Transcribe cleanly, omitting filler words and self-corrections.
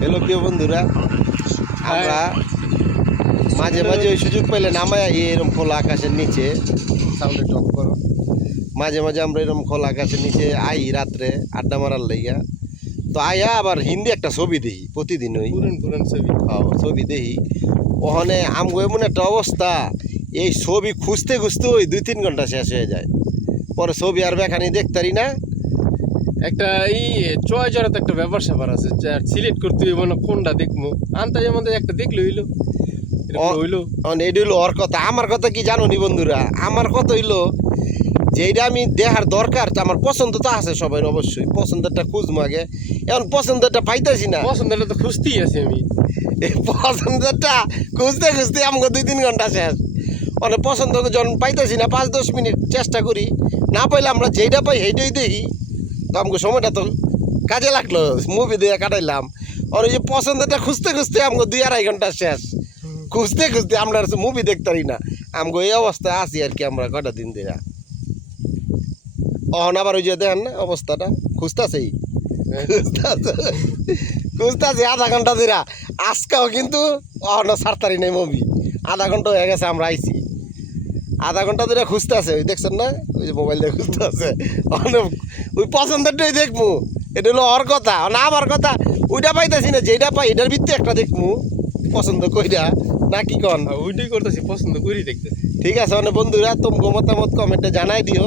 Hello প্রিয় বন্ধুরা, আমরা মাঝে মাঝে ওই সুযোগ পেলে নামায় এরকম খোলা আকাশের নিচে সাউন্ডে টপ করো। মাঝে মাঝে আমরা এরকম খোলা আকাশের নিচে আই রাত্রে আড্ডা মারার লাইয়া। তো আয়া আবার হিন্দি একটা ছবি দেখি প্রতিদিনই, পুরান ছবি। ছবি দেখি। ওখানে আমগো এমন একটা অবস্থা, এই ছবি খুঁজতে খুঁজতে ওই 2-3 ঘন্টা শেষ হয়ে যায়। পরে ছবি আর বেখানি দেখতারি না। একটা চয় জড়াতে একটা ব্যাপার স্যাপার আছে, সিলেক্ট করতে হইব না কোনটা দেখবো। আন্তাজের মধ্যে একটা দেখলে হইলো হইলো। এটা হইলো ওর কথা। আমার কথা কি জানো নি বন্ধুরা? আমার কথা হইলো যে এটা আমি দেখার দরকার। আমার পছন্দ তো আছে সবাই, অবশ্যই পছন্দেরটা খুঁজবো আগে। এখন পছন্দেরটা পাইতেছি না। পছন্দের তো খুঁজতেই আছি আমি। এই পছন্দেরটা খুঁজতে খুঁজতে আমাকে 2-3 ঘন্টা শেষ। অনেক পছন্দ যখন পাইতেছি না, 5-10 মিনিট চেষ্টা করি, না পাইলে আমরা যেইটা পাই সেইটাই দেখি। তো আমাকে সময়টা তো কাজে লাগলো, মুভি দিয়ে কাটাইলাম। আর ওই যে পছন্দটা খুঁজতে খুঁজতে আমাকে 2-2.5 ঘন্টা শেষ। খুঁজতে খুঁজতে আমরা মুভি দেখতারি না। আমাকে এই অবস্থায় আছি আর কি আমরা কটা দিন ধরে। অহন আবার ওই যে দেখেন না অবস্থাটা, খুঁজতেছেই খুঁজতেছি আধা ঘন্টা ধরে। আজকেও কিন্তু অহন ছাড়তারি নেই মুভি। আধা ঘন্টা হয়ে গেছে আমরা আইছি, আধা ঘন্টা ধরে খুঁজতেছে। ওই দেখছেন না, ওই যে মোবাইল দিয়ে খুঁজতেছে। ওই পছন্দেরটাই দেখবো। এটা হলো ওর কথা, না আমার কথা। ওইটা পাইতেছি না, যেটা পাই এটার ভিত্তি একটা দেখবো পছন্দ কইরা, না কি কন? ওইটাই করতেছি, পছন্দ করি দেখতেছি। ঠিক আছে, মানে বন্ধুরা তোমাকে মতামত কমেন্টে জানাই দিও।